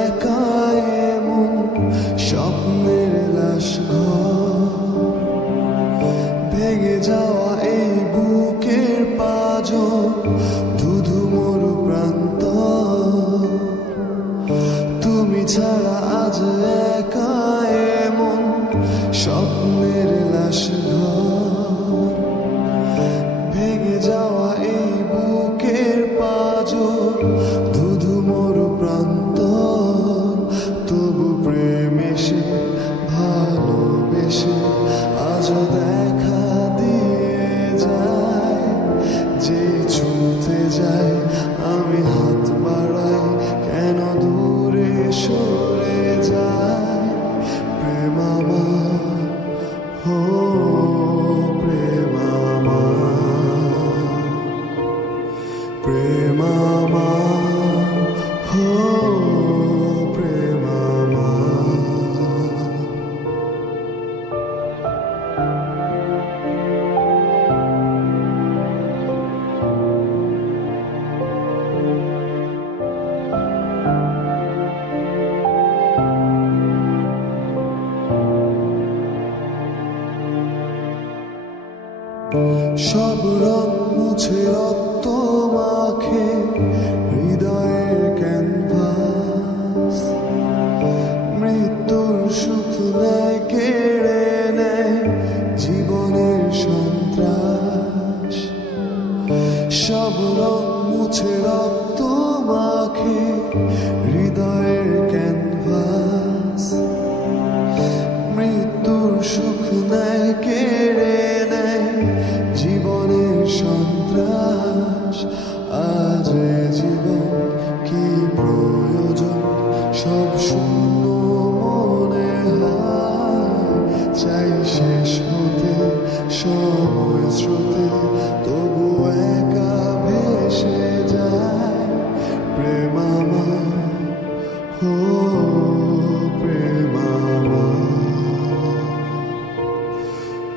একা এমন স্বপ্নের লাশ ঘর, ভেঙে যাওয়া এই বুকের পাঁজর, ধুধু মরু প্রান্ত। তুমি ছাড়া আজ একা এমন স্বপ্নের লাশ ঘর, ভেঙে যাওয়া এই বুকের পাঁজর, ধুধু মরু প্রান্ত। তবু প্রেম এসে ভালোবেসে আজও দেখা দিয়ে যায়। যেই ছুঁতে যায় আমি হাত বাড়াই, কেন দূরে সরে যায়। প্রেম আমার, হো প্রেম আমার, প্রেম আমার, হো প্রেম আমার। সব রং মুছে রক্ত মাখে হৃদয়ের ক্যানভাস, মৃত্যুর সুখ নেয় কেড়ে নেয় জীবনের সন্ত্রাস। সব রং মুছে রক্ত মাখে হৃদয়ের ক্যানভাস, মৃত্যুর সুখ নেয় কেড়ে নেয় জীবনের সন্ত্রাস। আজ জীবন কি প্রয়োজন, সব শূন্য মনে হয়। চাই শেষ হতে সময় স্রোতে, তবু একা ভেসে যায়। প্রেম আমার, হো প্রেম আমার,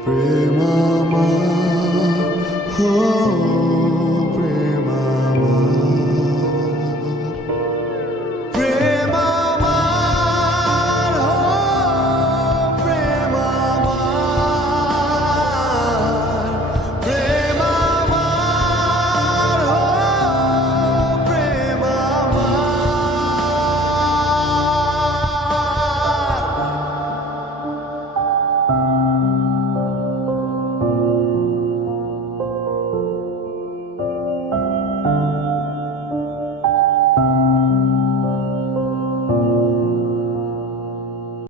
প্রেম আমার, হো